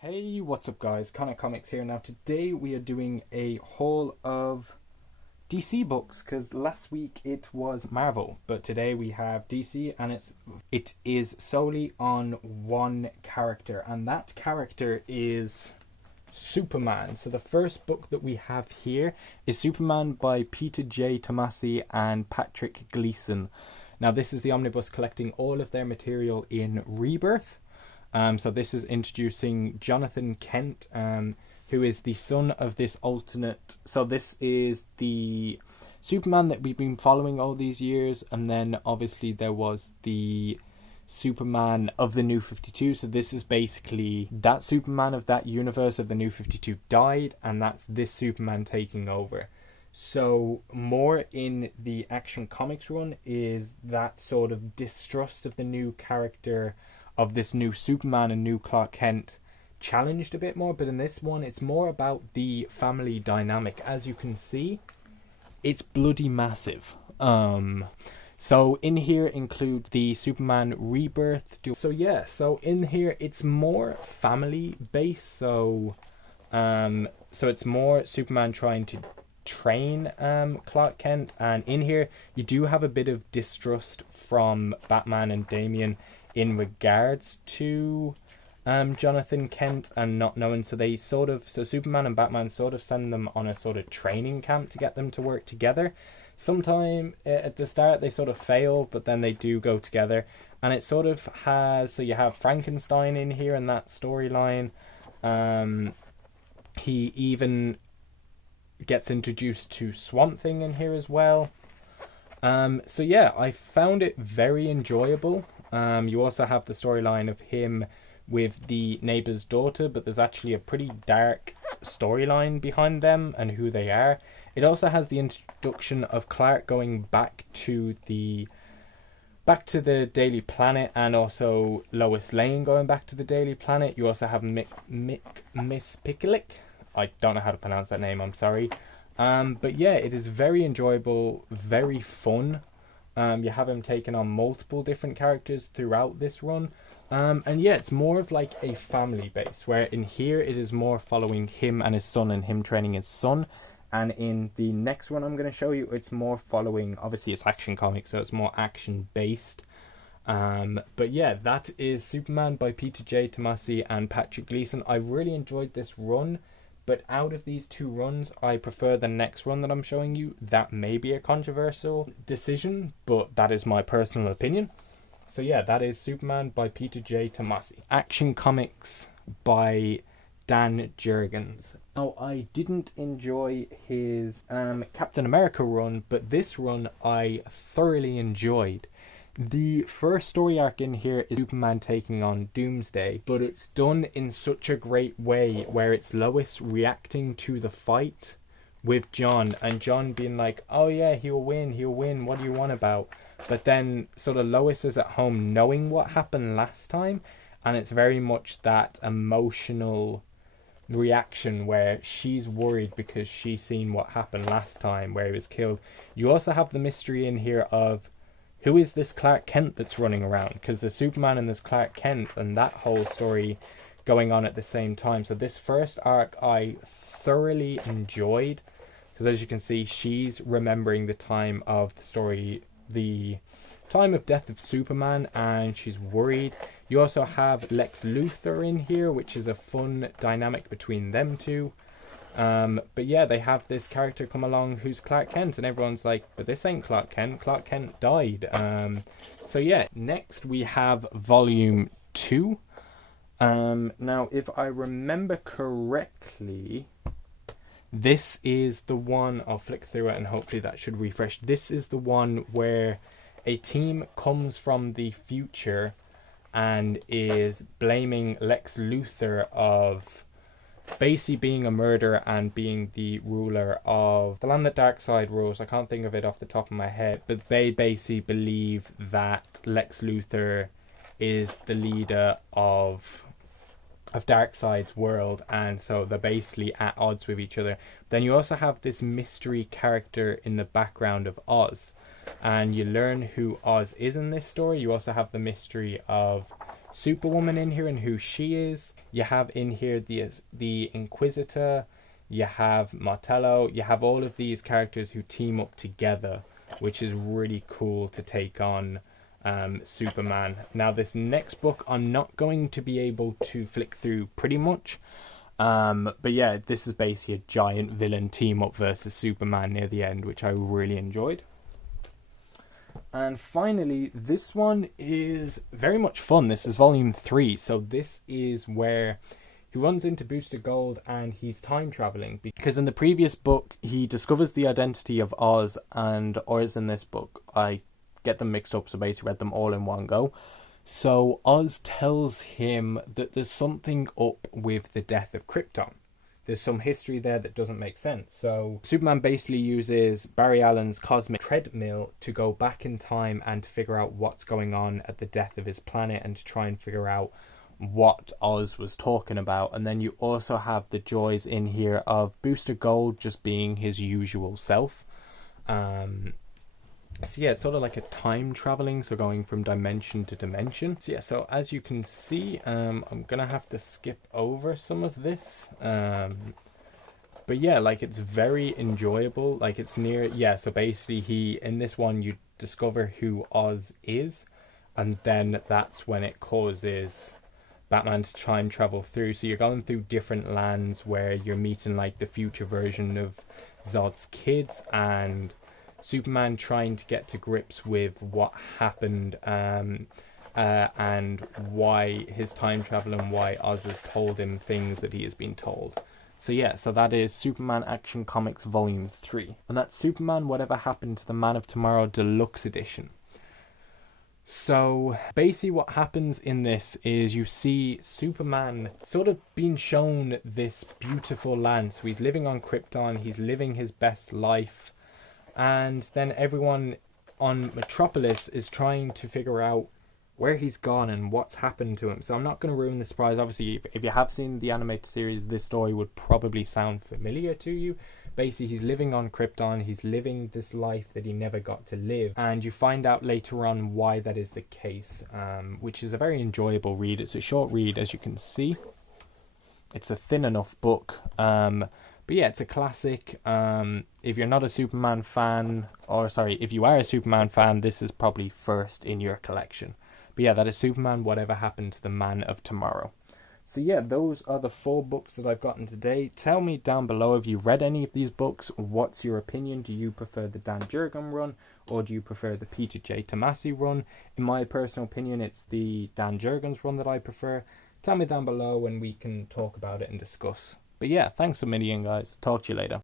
Hey, what's up guys? Connor Comics here. Now today we are doing a haul of DC books because last week it was Marvel, but today we have DC and it is solely on one character, and that character is Superman. So the first book that we have here is Superman by Peter J. Tomasi and Patrick Gleason. Now this is the omnibus collecting all of their material in Rebirth. So this is introducing Jonathan Kent, who is the son of this alternate. So this is the Superman that we've been following all these years, and then obviously there was the Superman of the New 52. So this is basically that Superman of that universe of the New 52 died, and that's this Superman taking over. So more in the Action Comics run is that sort of distrust of the new character of this new Superman and new Clark Kent challenged a bit more, but in this one it's more about the family dynamic. As you can see, it's bloody massive. So in here includes the Superman Rebirth. So in here it's more family based. So it's more Superman trying to train Clark Kent, and in here you do have a bit of distrust from Batman and Damian in regards to Jonathan Kent and not knowing. So Superman and Batman sort of send them on a sort of training camp to get them to work together. Sometime at the start they sort of fail, but then they do go together, and it sort of has, so you have Frankenstein in here in that storyline. He even gets introduced to Swamp Thing in here as well. So yeah, I found it very enjoyable. You also have the storyline of him with the neighbor's daughter, but there's actually a pretty dark storyline behind them and who they are. It also has the introduction of Clark going back to the Daily Planet, and also Lois Lane going back to the Daily Planet. You also have Miss Picklick. I don't know how to pronounce that name, I'm sorry. But yeah, it is very enjoyable, very fun. You have him taking on multiple different characters throughout this run. And yeah, it's more of like a family base, where in here it is more following him and his son and him training his son. And in the next one I'm going to show you, it's more following, obviously it's Action Comics, so it's more action based. But yeah, that is Superman by Peter J. Tomasi and Patrick Gleason. I really enjoyed this run. But out of these two runs, I prefer the next run that I'm showing you. That may be a controversial decision, but that is my personal opinion. So yeah, that is Superman by Peter J. Tomasi. Action Comics by Dan Jurgens. Now, I didn't enjoy his Captain America run, but this run I thoroughly enjoyed. The first story arc in here is Superman taking on Doomsday, but it's done in such a great way where it's Lois reacting to the fight with John, and John being like, oh yeah, he'll win, what do you want about? But then sort of Lois is at home knowing what happened last time, and it's very much that emotional reaction where she's worried because she's seen what happened last time where he was killed. You also have the mystery in here of who is this Clark Kent that's running around? Because there's Superman and there's Clark Kent, and that whole story going on at the same time. So this first arc I thoroughly enjoyed, because as you can see, she's remembering the time of the story, the time of death of Superman, and she's worried. You also have Lex Luthor in here, which is a fun dynamic between them two. But yeah, they have this character come along who's Clark Kent, and everyone's like, but this ain't Clark Kent. Clark Kent died. So yeah, next we have Volume 2. Now, if I remember correctly, this is the one, I'll flick through it and hopefully that should refresh. This is the one where a team comes from the future and is blaming Lex Luthor of basically being a murderer and being the ruler of the land that Darkseid rules. I can't think of it off the top of my head, but they basically believe that Lex Luthor is the leader of Darkseid's world, and so they're basically at odds with each other. Then you also have this mystery character in the background of Oz, and you learn who Oz is in this story. You also have the mystery of Superwoman in here and who she is. You have in here the Inquisitor. You have Martello. You have all of these characters who team up together, which is really cool to take on Superman. Now, this next book I'm not going to be able to flick through pretty much. But yeah, this is basically a giant villain team up versus Superman near the end, which I really enjoyed. And finally, this one is very much fun. This is volume 3, so this is where he runs into Booster Gold and he's time traveling, because in the previous book he discovers the identity of Oz, and Oz in this book, I get them mixed up, so basically read them all in one go. So Oz tells him that there's something up with the death of Krypton. There's some history there that doesn't make sense. So Superman basically uses Barry Allen's cosmic treadmill to go back in time and to figure out what's going on at the death of his planet and to try and figure out what Oz was talking about. And then you also have the joys in here of Booster Gold just being his usual self. So yeah, it's sort of like a time traveling, so going from dimension to dimension. So yeah, so as you can see, I'm gonna have to skip over some of this. But yeah, like, it's very enjoyable. Like, it's near, yeah, so basically in this one you discover who Oz is, and then that's when it causes Batman to time travel through. So you're going through different lands where you're meeting like the future version of Zod's kids, and Superman trying to get to grips with what happened and why his time travel and why Oz has told him things that he has been told. So yeah, so that is Superman Action Comics Volume 3. And that's Superman Whatever Happened to the Man of Tomorrow Deluxe Edition. So basically what happens in this is you see Superman sort of being shown this beautiful land. So he's living on Krypton, he's living his best life. And then everyone on Metropolis is trying to figure out where he's gone and what's happened to him. So I'm not going to ruin the surprise. Obviously, if you have seen the animated series, this story would probably sound familiar to you. Basically, he's living on Krypton. He's living this life that he never got to live. And you find out later on why that is the case, which is a very enjoyable read. It's a short read, as you can see. It's a thin enough book. But yeah, it's a classic. If you're not a Superman fan, or sorry, if you are a Superman fan, this is probably first in your collection. But yeah, that is Superman Whatever Happened to the Man of Tomorrow. So yeah, those are the 4 books that I've gotten today. Tell me down below if you read any of these books. What's your opinion? Do you prefer the Dan Jurgens run, or do you prefer the Peter J. Tomasi run? In my personal opinion, it's the Dan Jurgens run that I prefer. Tell me down below and we can talk about it and discuss. But yeah, thanks a million, guys. Talk to you later.